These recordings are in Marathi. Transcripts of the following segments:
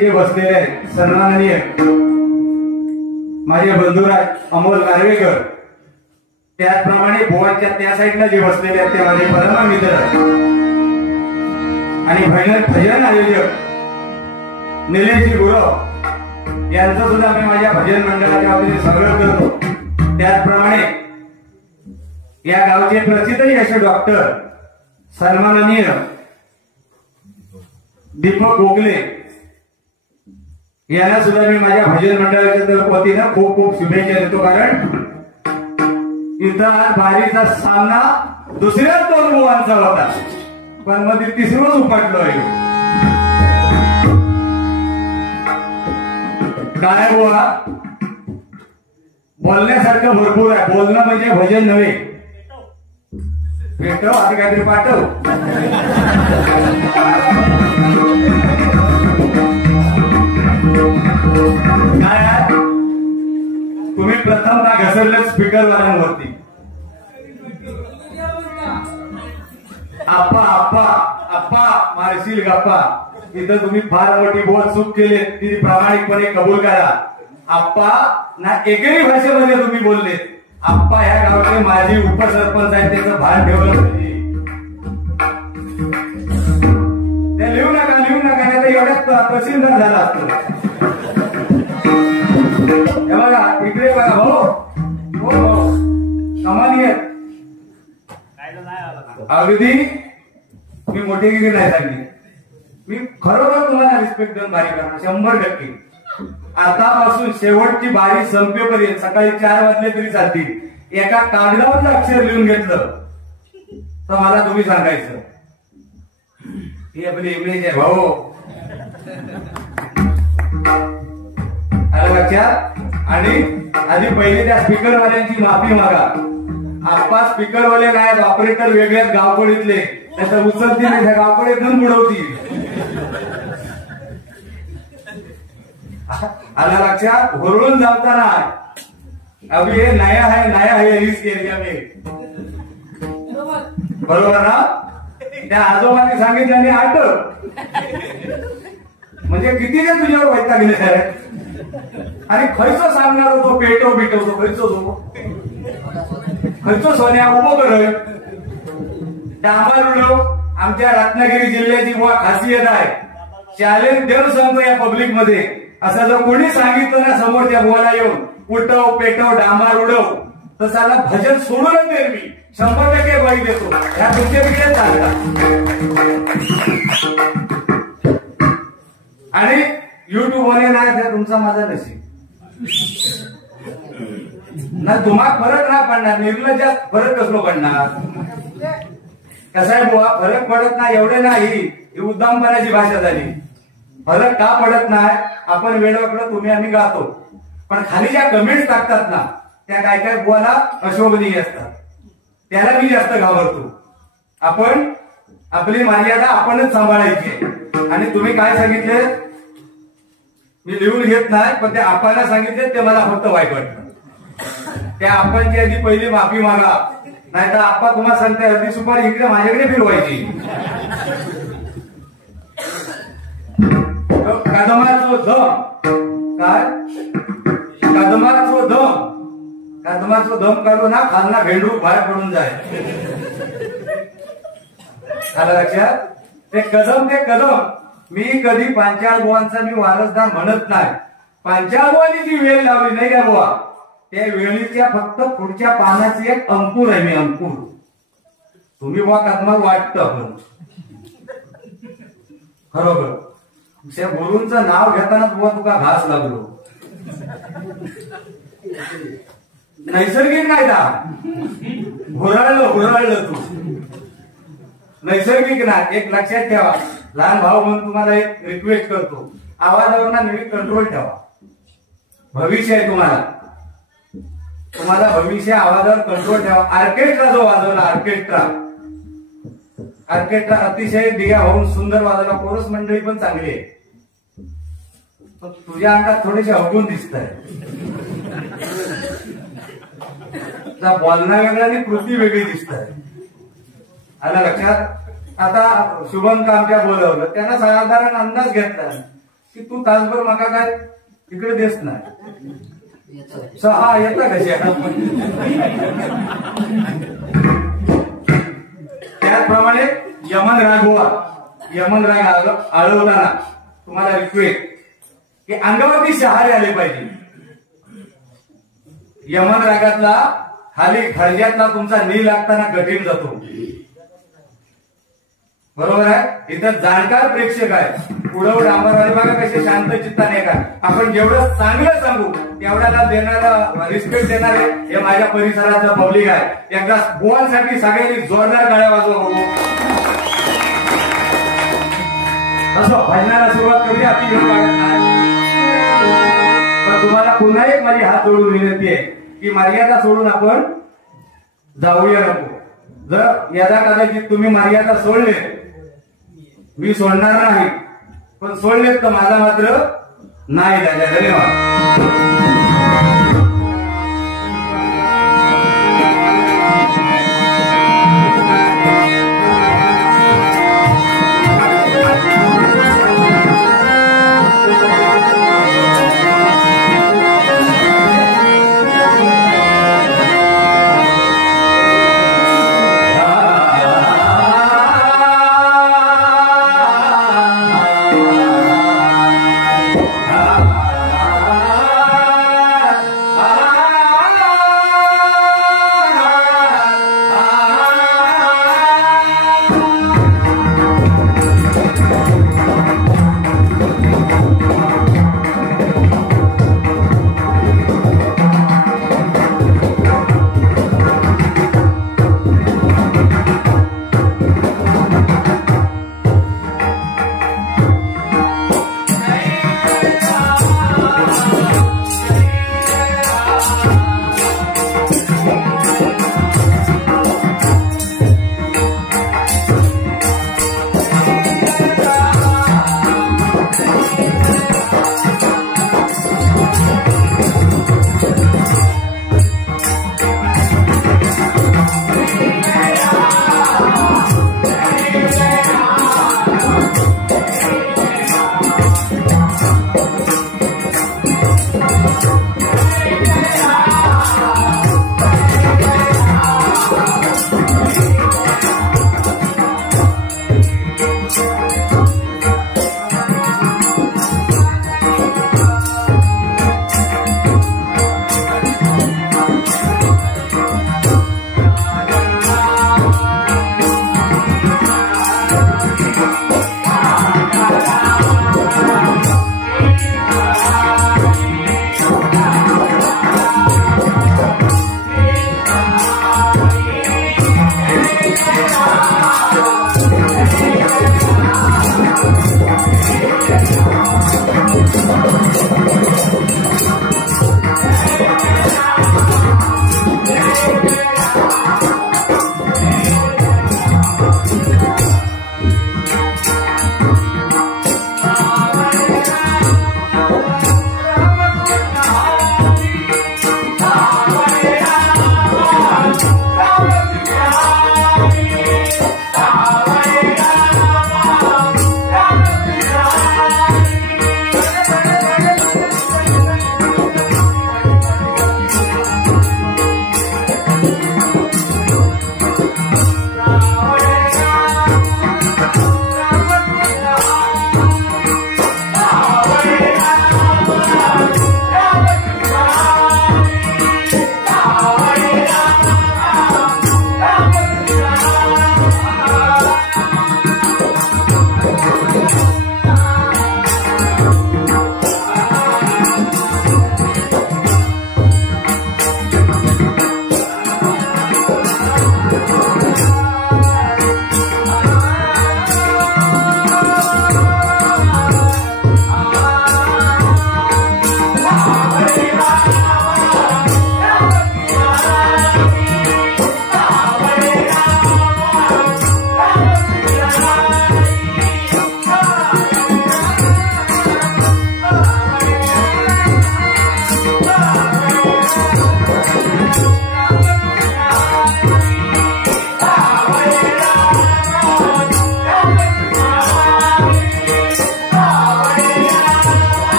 बसलेले आहेत सन्माननीय माझे बंधुराज अमोल नार्वेकर, त्याचप्रमाणे बुवांच्या त्या साईडला जे बसलेले आहेत ते माझे परम मित्र आणि भजन आयोजक निलेश गुरव यांचं सुद्धा मी माझ्या भजन मंडळाच्या वतीने स्वागत करतो। त्याचप्रमाणे या गावचे प्रसिद्ध यश डॉक्टर सन्माननीय दीपक गोखले यांना सुद्धा मी माझ्या भजन मंडळाच्या वतीनं खूप खूप शुभेच्छा देतो, कारण इथं आज बारीचा सामना दुसऱ्याच दोन मुलांचा होता, पण मध्ये तिसरंच उपटलो आहे। काय बुवा बोलण्यासारखं भरपूर आहे, बोलणं म्हणजे भजन नव्हे। भेटव आता काहीतरी पाठव। काय तुम्ही प्रथमता घसरलं स्पीकरवरांवरती। आप्पा आप्पा आप्पा मारशील गप्पा, इथं तुम्ही फार मोठी बोल चूक केली, ती प्रामाणिकपणे कबूल करा। आप्पा ना एकही भाषेमध्ये तुम्ही बोलले, आप्पा ह्या गावाचे माजी उपसरपंच आहेत, त्याचं भान ठेवलं पाहिजे। ते लिहू नका नाही तर एवढ्यात प्रसिद्ध झाला असतो। हे बघा इकडे बघा भाऊ, हो सामान्य अगदी मी मोठेगिरी नाही सांगली, मी खरोखर तुम्हाला रिस्पेक्ट देऊन बारी करणार 100%। आतापासून शेवटची बारी संपेपर्यंत सकाळी 4 वाजले तरी चालतील, एका कागदावरचं अक्षर लिहून घेतलं तर मला तुम्ही सांगायचं ही आपली इमेज आहे भाऊ, आलं लक्षात। आणि आधी पहिले त्या स्पीकरवाल्यांची माफी मागा। आप्पा स्पीकरवाले नाहीत, ऑपरेटर वेगळ्याच गावकडीतले, त्याचं उचलतील नाही, त्या गावकडे घेऊन बुडवतील। आला लक्षात, हुरळून जाताना अभी ये नया है इस एरिया में, बरोबर ना। त्या आजोबांनी सांगितल्याने आठ म्हणजे किती काय तुझ्यावर वैतागले आहे, आणि खर्च सांगणार होतो पेटो बिटवतो, खर्च सोन्या उभं कर डांबर उडव। आमच्या रत्नागिरी जिल्ह्याची खासियत आहे, चॅलेंज देऊन सांगतो या पब्लिक मध्ये, असं जर कोणी सांगितलं ना समोरच्या बुवाला येऊन उठव पेटव डांबार उडव, तर साला भजन सोडूनच देईल मी, 100% बळी देतो। ह्या तुमच्यापेक्षा चालतात आणि युट्यूब वाले नाही, तुमचा माझा नशीब ना, तुम्हाला फरक नाही पडणार, निर्लज्जात फरक कसलो पडणार। कसं आहे बुवा, फरक पडत नाही एवढे नाही, ही उद्दामपणाची भाषा झाली। फरक का पडत नाही, आपण वेळोवेळी तुम्ही आम्ही गातो, पण खाली ज्या कमेंट्स टाकतात ना त्या काय काय बुवाला अशोभनीय असतात, त्याला मी जास्त घाबरतो। आपण आपली मर्यादा आपणच सांभाळायची, आणि तुम्ही काय सांगितले मी लिहून घेत नाही, पण ते आपल्याला सांगितले ते मला फक्त वाईट वाटतं। त्या आपणची आधी पहिली माफी मागा, नाही तर आप्पा तुम्हाला सांगते अर्धी सुपारी इकडे माझ्याकडे फिरवायची। कदमाचो दम काय, कदमाचो दम काढू ना, खालना भेंडू बाहेर पडून जाय। आलं लक्षात, ते कदम मी कधी पांचाळ बुवांचा मी वारसदार म्हणत नाही। पांचाळ बुवांनी जी वेळ लावली नाही का बुवा, त्या वेळीच्या फक्त पुढच्या पानाची एक अंकुर आहे, मी अंकुर। तुम्ही बुवा कदमात वाटतं आपण खरोखर, त्या गुरूंचं नाव घेताना बुवा तुका घास लागलो, नैसर्गिक नाही का, हुराळलं तू, नैसर्गिक नाही। एक लक्षात ठेवा, लहान भाऊ म्हणून तुम्हाला एक रिक्वेस्ट करतो, आवाजावर ना नीट कंट्रोल ठेवा। भविष्य आहे तुम्हाला भविष्य, आवाजावर कंट्रोल ठेवा। ऑर्केस्ट्रा जो वाजवला, ऑर्केस्ट्रा अतिशय दिग्या होऊन सुंदर वाजवला, कोरस मंडळी पण चांगली आहे, पण तुझ्या अंगात थोडेसे अवगुण दिसत आहे, बोलणं वेगळं आणि कृती वेगळी दिसत आहे। आलं लक्षात। आता शुभम कामच्या बोलवलं, त्यांना साधारण अंदाज घेतला, की तू तासभर माका काय इकडे देस नाही. हा येता कशी. त्याचप्रमाणे यमन राग हुआ. यमन राग आळवताना तुम्हाला रिक्वेस्ट की अंगावरती शहारे आले पाहिजे. यमन रागातला खाली खर्जातला तुमचा नी लागताना कठीण जातो. बरोबर आहे. इथं जाणकार प्रेक्षक आहे. पुढं डांबरवाले बघा कसे शांत चित्ताने का. आपण जेवढं चांगलं सांगू तेवढ्याला देणारा रिस्पेक्ट देणारे हे माझ्या परिसराचं पब्लिक आहे. एकदा बुवांसाठी सगळ्यांनी जोरदार गाड्या वाजवा. असं भजनाला सुरुवात करूया. आपली घेऊन काढत नाही. पण तुम्हाला पुन्हा एक माझी हात जोडून विनंती आहे की मर्यादा सोडून आपण जाऊया नको. जर यदा कदाचित तुम्ही मर्यादा सोडले, मी सोडणार नाही, पण सोडलेत तर माझा मात्र नाही झाला. धन्यवाद.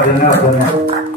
धन्यवाद धन्यवाद धन्यवाद.